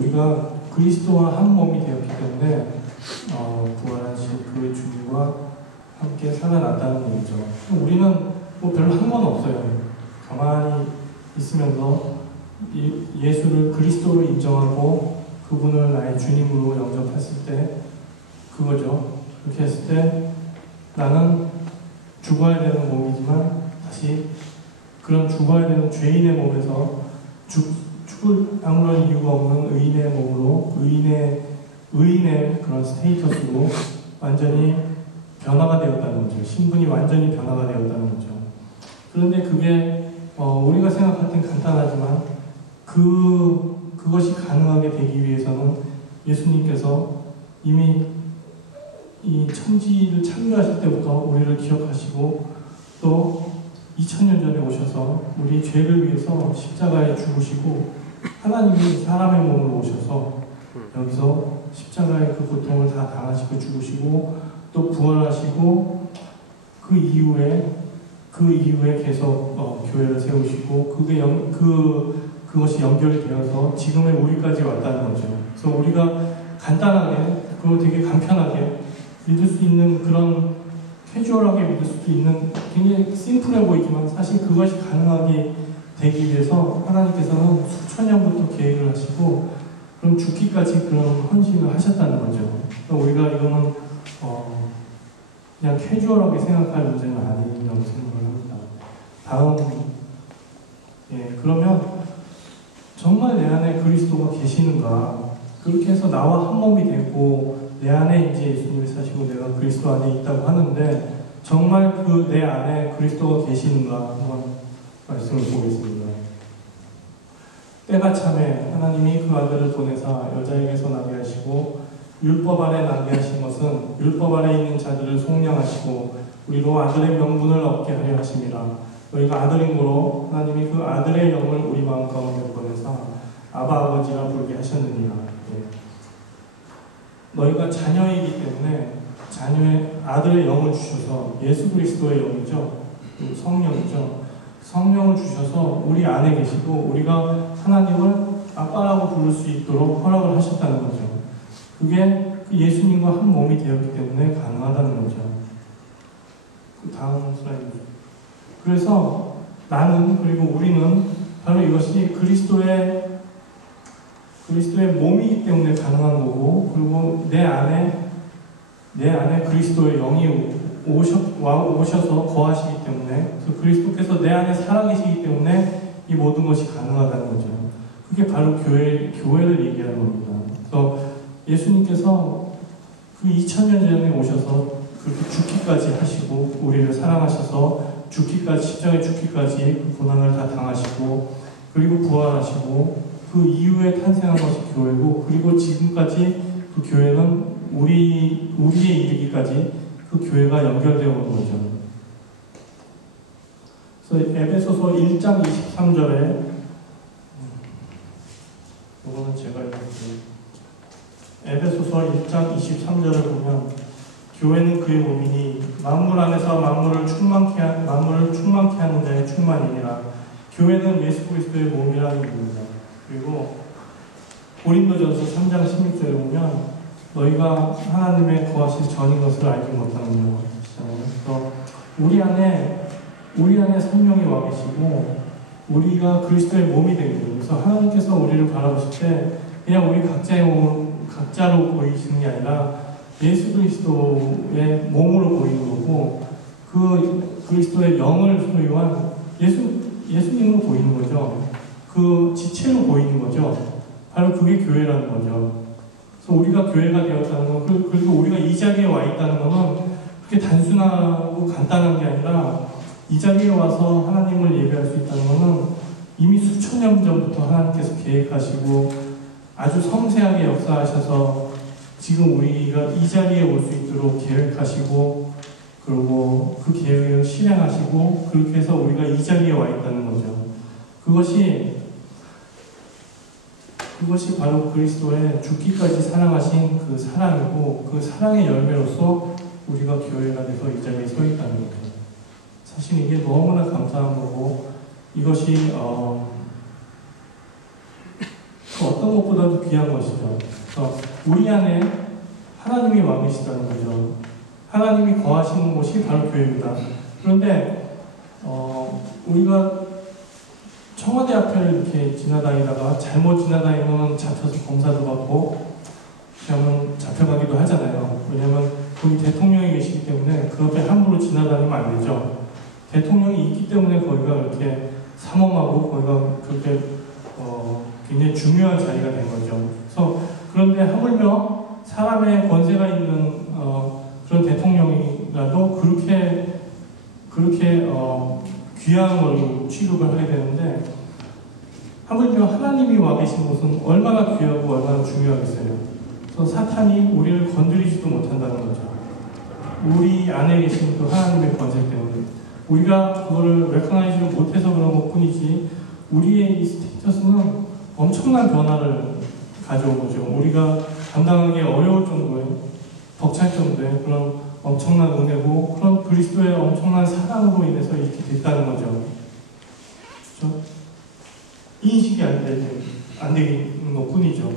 우리가 그리스도와 한 몸이 되었기 때문에 부활하신 그 주님과 함께 살아났다는 얘기죠. 우리는 뭐 별로 한 건 없어요. 가만히 있으면서 예수를 그리스도로 인정하고 그분을 나의 주님으로 영접했을 때 그거죠. 그렇게 했을 때 나는 죽어야 되는 몸이지만 다시 그런 죽어야 되는 죄인의 몸에서 죽을 아무런 이유가 없는 의인의 몸으로 의인의 그런 스테이터스로 완전히 변화가 되었다는 거죠. 신분이 완전히 변화가 되었다는 거죠. 그런데 그게 우리가 생각할 땐 간단하지만 그것이 가능하게 되기 위해서는 예수님께서 이미 이 천지를 창조하실 때부터 우리를 기억하시고 또 2000년 전에 오셔서 우리 죄를 위해서 십자가에 죽으시고 하나님이 사람의 몸으로 오셔서 여기서 십자가의 그 고통을 다 당하시고 죽으시고 또 부활하시고 그 이후에 계속 교회를 세우시고 그것이 연결이 되어서 지금의 우리까지 왔다는 거죠. 그래서 우리가 간단하게 그리고 되게 간편하게 믿을 수 있는 그런 캐주얼하게 믿을 수도 있는 굉장히 심플해 보이지만 사실 그것이 가능하게 되기 위해서 하나님께서는 수천 년부터 계획을 하시고 그럼 죽기까지 그런 헌신을 하셨다는 거죠. 그러니까 우리가 이거는 그냥 캐주얼하게 생각할 문제는 아니라고 생각을 합니다. 다음 그러면 정말 내 안에 그리스도가 계시는가? 그렇게 해서 나와 한 몸이 되고 내 안에 이제 예수님이 사시고 내가 그리스도 안에 있다고 하는데 정말 내 안에 그리스도가 계시는가 한번 말씀을 보겠습니다. 때가 참에 하나님이 그 아들을 보내사 여자에게서 나게 하시고 율법 아래 나게 하신 것은 율법 아래 있는 자들을 속량하시고 우리로 아들의 명분을 얻게 하려 하심이라. 너희가 아들임으로 하나님이 그 아들의 영을 우리 마음 가운데 보내사 아바 아버지라 부르게 하셨느니라. 너희가 자녀이기 때문에 자녀의 아들의 영을 주셔서 예수 그리스도의 영이죠. 성령이죠. 성령을 주셔서 우리 안에 계시고 우리가 하나님을 아빠라고 부를 수 있도록 허락을 하셨다는 거죠. 그게 예수님과 한 몸이 되었기 때문에 가능하다는 거죠. 그 다음 슬라이드. 그래서 나는 그리고 우리는 바로 이것이 그리스도의 몸이기 때문에 가능한 거고 그리고 내 안에 그리스도의 영이 오셔서 거하시기 때문에 그리스도께서 내 안에 살아계시기 때문에 이 모든 것이 가능하다는 거죠. 그게 바로 교회를 얘기하는 겁니다. 그래서 예수님께서 그 2000년 전에 오셔서 그렇게 죽기까지 하시고 우리를 사랑하셔서 십자가에 죽기까지 그 고난을 다 당하시고 그리고 부활하시고 그 이후에 탄생한 것이 교회고 그리고 지금까지 그 교회는 우리에 이르기까지 그 교회가 연결되어 오는 거죠. 그래서 에베소서 1장 23절에 이거는 제가 읽을게요. 에베소서 1장 23절을 보면 교회는 그의 몸이니 만물 안에서 만물을 충만케 하는 자의 충만이니라. 교회는 예수 그리스도의 몸이라는 겁니다. 그리고 고린도전서 3장 16절에 보면 너희가 하나님의 거하실 전인 것을 알지 못하느냐 그래서 우리 안에 성령이 와 계시고 우리가 그리스도의 몸이 되는 거예요. 그래서 하나님께서 우리를 바라보실 때 그냥 우리 각자의 몸을 각자로 보이시는 게 아니라 예수 그리스도의 몸으로 보이는 거고 그 그리스도의 영을 소유한 예수님으로 보이는 거죠. 그 지체로 보이는 거죠. 바로 그게 교회라는 거죠. 그래서 우리가 교회가 되었다는 건 그리고 우리가 이 자리에 와 있다는 것은 그렇게 단순하고 간단한 게 아니라 이 자리에 와서 하나님을 예배할 수 있다는 것은 이미 수천 년 전부터 하나님께서 계획하시고 아주 섬세하게 역사하셔서 지금 우리가 이 자리에 올 수 있도록 계획하시고 그리고 그 계획을 실행하시고 그렇게 해서 우리가 이 자리에 와 있다는 거죠. 그것이 바로 그리스도의 죽기까지 사랑하신 그 사랑이고 그 사랑의 열매로서 우리가 교회가 돼서 이 자리에 서 있다는 거죠. 사실 이게 너무나 감사한 거고 이것이 어떤 어떤 것보다도 귀한 것이죠. 그래서 우리 안에 하나님이 와 계시다는 거죠. 하나님이 거하시는 곳이 바로 교회입니다. 그런데 우리가 청와대 앞을 이렇게 지나다니다가 잘못 지나다니면 잡혀서 검사도 받고 그러면 잡혀가기도 하잖아요. 왜냐하면 거기 대통령이 계시기 때문에 그 앞에 함부로 지나다니면 안 되죠. 대통령이 있기 때문에 거기가 그렇게 삼엄하고 거기가 그렇게 굉장히 중요한 자리가 된 거죠. 그래서 그런데 하물며 사람의 권세가 있는 그런 대통령이라도 그렇게 귀한 걸로 취급을 하게 되는데 하물며 하나님이 와 계신 곳은 얼마나 귀하고 얼마나 중요하겠어요. 그래서 사탄이 우리를 건드리지도 못한다는 거죠. 우리 안에 계신 그 하나님의 권세 때문에 우리가 그거를 레커나이즈를 못해서 그런 것 뿐이지 우리의 이 스테이터스는 엄청난 변화를 가져온 거죠. 우리가 감당하기 어려울 정도의 벅찰 정도의 그런 엄청난 은혜고 그런 그리스도의 엄청난 사랑으로 인해서 이렇게 됐다는 거죠. 그렇죠? 인식이 안 되는 것 뿐이죠.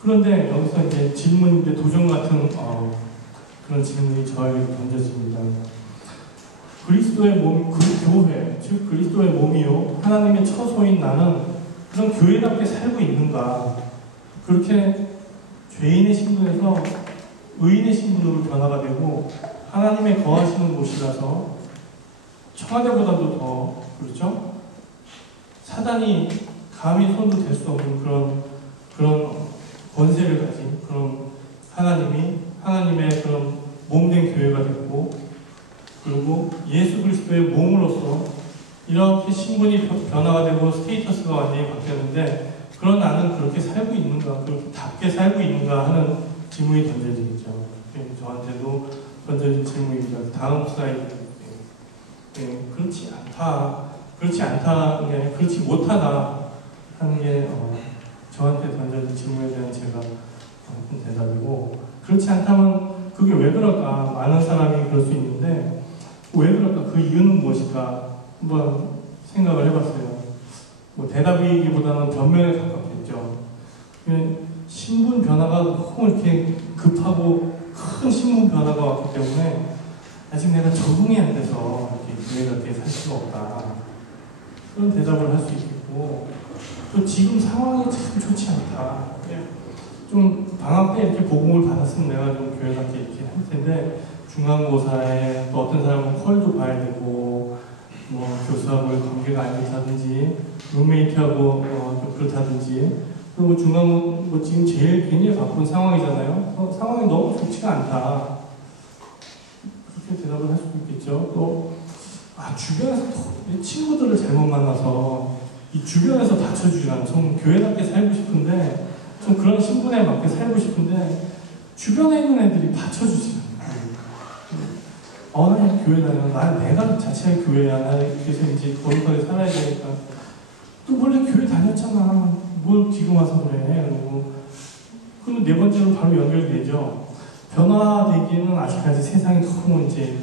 그런데 여기서 이제 질문인데 도전 같은 그런 질문이 저에게 던져집니다. 그리스도의 몸, 그 교회, 즉 그리스도의 몸이요 하나님의 처소인 나는 그런 교회답게 살고 있는가? 그렇게 죄인의 신분에서 의인의 신분으로 변화가 되고 하나님의 거하시는 곳이라서 청와대보다도 더 그렇죠? 사단이 감히 손도 댈 수 없는 그런 권세를 가진 그런 하나님의 그런 몸된 교회가 됐고 그리고 예수 그리스도의 몸으로서 이렇게 신분이 변화가 되고 스테이터스가 완전히 바뀌었는데 그런 나는 그렇게 살고 있는가, 그렇게 답게 살고 있는가 하는 질문이 던져지겠죠. 저한테도 던져진 질문입니다. 다음 슬라이드. 그렇지 않다, 그렇지 못하다 하는 게 저한테 던져진 질문에 대한 제가 한 대답이고 그렇지 않다면 그게 왜 그럴까? 많은 사람이 그럴 수 있는데 왜 그럴까? 그 이유는 무엇일까? 한번 생각을 해봤어요. 뭐 대답이기보다는 변명에 가깝겠죠. 신분 변화가 너무 이렇게 급하고 큰 신분 변화가 왔기 때문에 아직 내가 적응이 안 돼서 이렇게 교회가 살 수가 없다. 그런 대답을 할 수 있겠고 또 지금 상황이 참 좋지 않다. 좀 방학 때 이렇게 복음을 받았으면 내가 좀 교회 같게 이렇게 할 텐데 중간고사에 또 어떤 사람은 컬도 봐야 되고 뭐 교수하고 관계가 안 좋다든지 룸메이트하고 좀 그렇다든지 그리고 뭐 지금 제일 굉장히 바쁜 상황이잖아요. 상황이 너무 좋지가 않다. 그렇게 대답을 할 수도 있겠죠. 또 주변에서 내 친구들을 잘못 만나서 이 주변에서 받쳐주지 않아. 좀 교회답게 살고 싶은데 좀 그런 신분에 맞게 살고 싶은데 주변에 있는 애들이 받쳐주지 않아. 나 교회 다녀. 내가 자체가 교회야. 나 그래서 이제 거룩하게 살아야 되니까. 또 원래 교회 다녔잖아. 뭘 지금 와서 그래. 그럼 네 번째로 바로 연결되죠. 변화되기에는 아직까지 세상이 너무 이제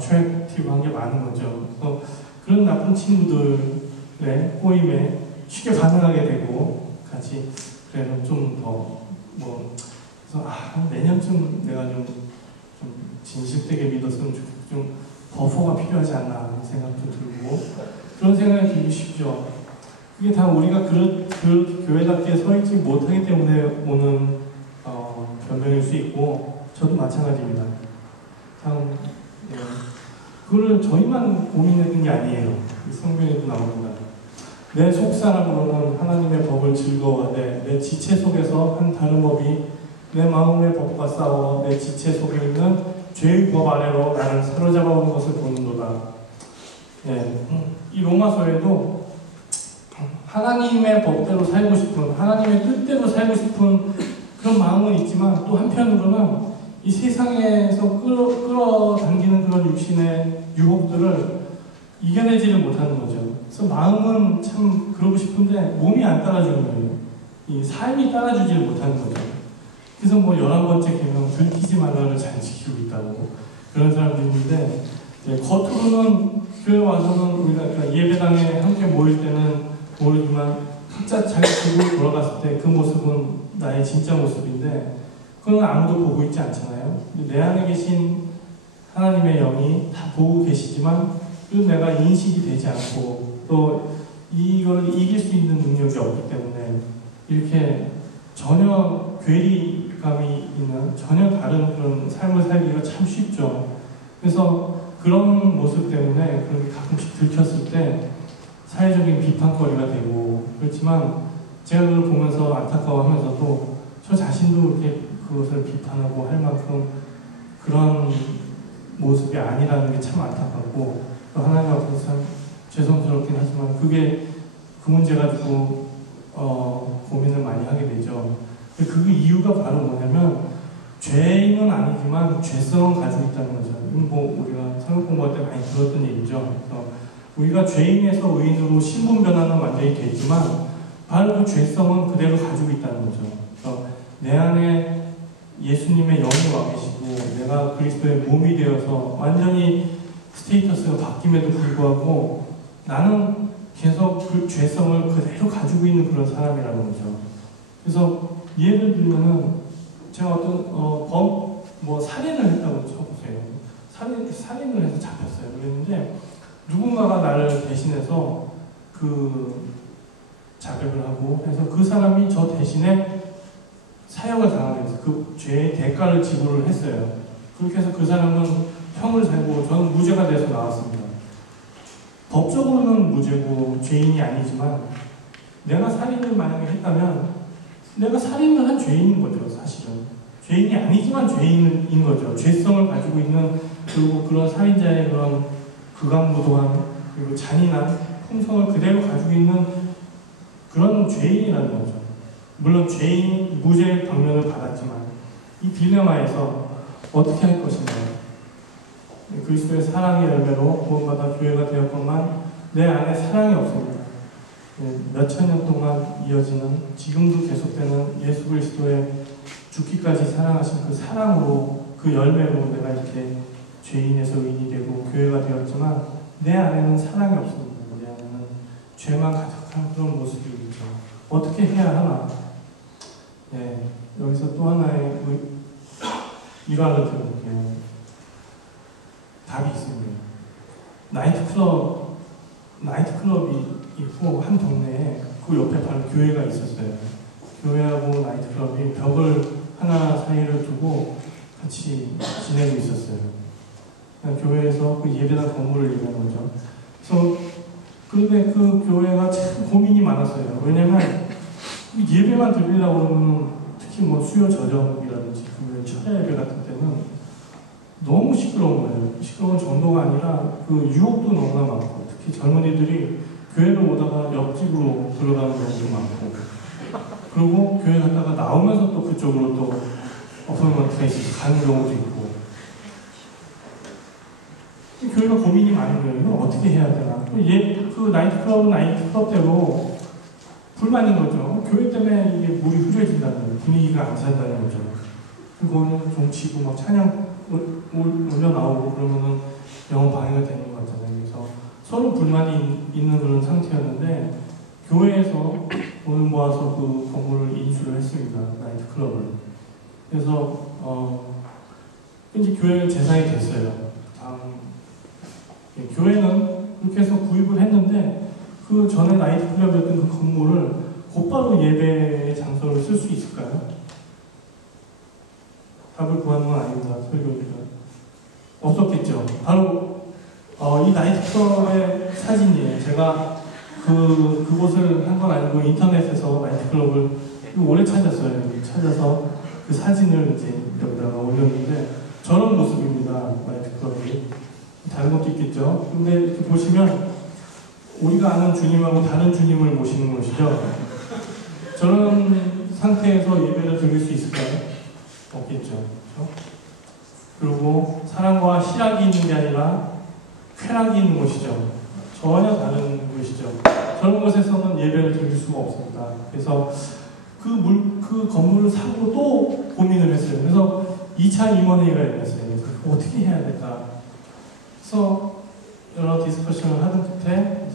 트랙티브한 게 많은 거죠. 그래서 그런 나쁜 친구들의 꼬임에 쉽게 반응하게 되고 같이 그래서 좀 더 그래서 내년쯤 내가 좀 진실되게 믿었으면 좋겠고 좀 버퍼가 필요하지 않나 하는 생각도 들고 그런 생각이 들기 쉽죠. 그게 다 우리가 그 교회답게 서 있지 못하기 때문에 오는 변명일 수 있고 저도 마찬가지입니다. 그거를 저희만 고민했던 게 아니에요. 성경에도 나옵니다. 내 속사람으로는 하나님의 법을 즐거워하되 내 지체 속에서 한 다른 법이 내 마음의 법과 싸워 내 지체 속에 있는 죄의 법 아래로 나를 사로잡아오는 것을 보는도다. 이 로마서에도 하나님의 법대로 살고 싶은 하나님의 뜻대로 살고 싶은 그런 마음은 있지만 또 한편으로는 이 세상에서 끌어당기는 그런 육신의 유혹들을 이겨내지를 못하는 거죠. 그래서 마음은 참 그러고 싶은데 몸이 안 따라주는 거예요. 이 삶이 따라주지를 못하는 거죠. 그래서 11번째 계명 들키지 말라를 잘 지키고 있다고 그런 사람들이 있는데 겉으로는 교회 와서는 우리가 예배당에 함께 모일 때는 모르지만 각자 자기 집으로 돌아갔을 때 그 모습은 나의 진짜 모습인데 그건 아무도 보고 있지 않잖아요. 내 안에 계신 하나님의 영이 다 보고 계시지만 그 내가 인식이 되지 않고 또 이걸 이길 수 있는 능력이 없기 때문에 이렇게 전혀 괴리감이 있는 전혀 다른 그런 삶을 살기가 참 쉽죠. 그래서 그런 모습 때문에 그렇게 가끔씩 들켰을 때 사회적인 비판거리가 되고 그렇지만 제가 그걸 보면서 안타까워하면서도 저 자신도 이렇게 그것을 비판하고 할 만큼 그런 모습이 아니라는 게 참 안타깝고 또 하나님 앞에서 참 죄송스럽긴 하지만 그게 그 문제 가지고 고민을 많이 하게 되죠. 그 이유가 바로 뭐냐면 죄인은 아니지만 죄성은 가지고 있다는 거죠. 뭐 우리가 성경 공부할 때 많이 들었던 얘기죠. 그래서 우리가 죄인에서 의인으로 신분 변화는 완전히 됐지만 바로 그 죄성은 그대로 가지고 있다는 거죠. 그래서 내 안에 예수님의 영이 와 계시고 내가 그리스도의 몸이 되어서 완전히 스테이터스가 바뀜에도 불구하고 나는 계속 그 죄성을 그대로 가지고 있는 그런 사람이라는 거죠. 그래서 예를 들면은 제가 어떤 살인을 했다고 쳐보세요. 살인을 해서 잡혔어요. 그랬는데 누군가가 나를 대신해서 그 자백을 하고 해서 그 사람이 저 대신에 사형을 당하게 돼서 그 죄의 대가를 지불을 했어요. 그렇게 해서 그 사람은 형을 살고 저는 무죄가 돼서 나왔습니다. 법적으로는 무죄고 죄인이 아니지만 내가 살인을 만약에 했다면 내가 살인을 한 죄인인 거죠. 사실은 죄인이 아니지만 죄인인 거죠. 죄성을 가지고 있는 그리고 그런 살인자의 그런 극악무도한 그리고 잔인한 품성을 그대로 가지고 있는 그런 죄인이라는 거죠. 물론 죄인 무죄 방면을 받았지만 이 딜레마에서 어떻게 할 것인가. 그리스도의 사랑의 열매로 구원받아 교회가 되었건만 내 안에 사랑이 없습니다. 몇천 년 동안 이어지는 지금도 계속되는 예수 그리스도의 죽기까지 사랑하신 그 사랑으로 그 열매로 내가 이렇게 죄인에서 의인이 되고 교회가 되었지만 내 안에는 사랑이 없습니다. 내 안에는 죄만 가득한 그런 모습이 있죠. 어떻게 해야 하나? 네, 여기서 또 하나의 일화를 들어볼게요. 답이 있습니다. 나이트클럽이 있고 한 동네에 그 옆에 바로 교회가 있었어요. 교회하고 나이트클럽이 벽을 하나 사이를 두고 같이 지내고 있었어요. 교회에서 그 예배당 건물을 얘기하는 거죠. 그래서 그런데 그 교회가 참 고민이 많았어요. 왜냐면 예배만 드리려고 그러면 특히 뭐 수요 저녁이라든지 그 철야 예배 같은 때는 너무 시끄러운 거예요. 시끄러운 정도가 아니라 그 유혹도 너무나 많고 특히 젊은이들이 교회를 오다가 옆집으로 들어가는 경우도 많고 그리고 교회 갔다가 나오면서 또 그쪽으로 또 어퍼먼트에서 가는 경우도 있고 교회가 고민이 많은 거예요. 이걸 어떻게 해야 되나. 그 나이트클럽은 나이트클럽대로 불만인 거죠. 교회 때문에 이게 물이 흐려진다는 거예요. 분위기가 안 산다는 거죠. 그거는 좀 치고 막 찬양 올려 나오고 그러면은 영업 방해가 되는 것 같잖아요. 그래서 서로 불만이 있는 그런 상태였는데 교회에서 돈을 모아서 그 건물을 인수를 했습니다. 나이트클럽을. 그래서 이제 교회가 재산이 됐어요. 교회는 그렇게 해서 구입을 했는데 그 전에 나이트클럽이었던 그 건물을 곧바로 예배의 장소로 쓸 수 있을까요? 답을 구하는 건 아닙니다. 설교니까. 없었겠죠. 바로 이 나이트클럽의 사진이에요. 제가 그곳을 한 건 아니고 인터넷에서 나이트클럽을 오래 찾았어요. 찾아서 그 사진을 이제 여기다가 올렸는데 저런 모습입니다. 나이트클럽이. 다른 것도 있겠죠. 근데 이렇게 보시면 우리가 아는 주님하고 다른 주님을 모시는 것이죠. 저런 상태에서 예배를 드릴 수 있을까요? 없겠죠. 그렇죠? 그리고 사랑과 희락이 있는 게 아니라 쾌락이 있는 곳이죠. 전혀 다른 곳이죠. 저런 곳에서는 예배를 드릴 수가 없습니다. 그래서 그 건물을 사고 또 고민을 했어요. 그래서 2차 임원회의가 열렸어요. 그래서 어떻게 해야 될까? 그래서 여러 디스커션을 하던 끝에 이제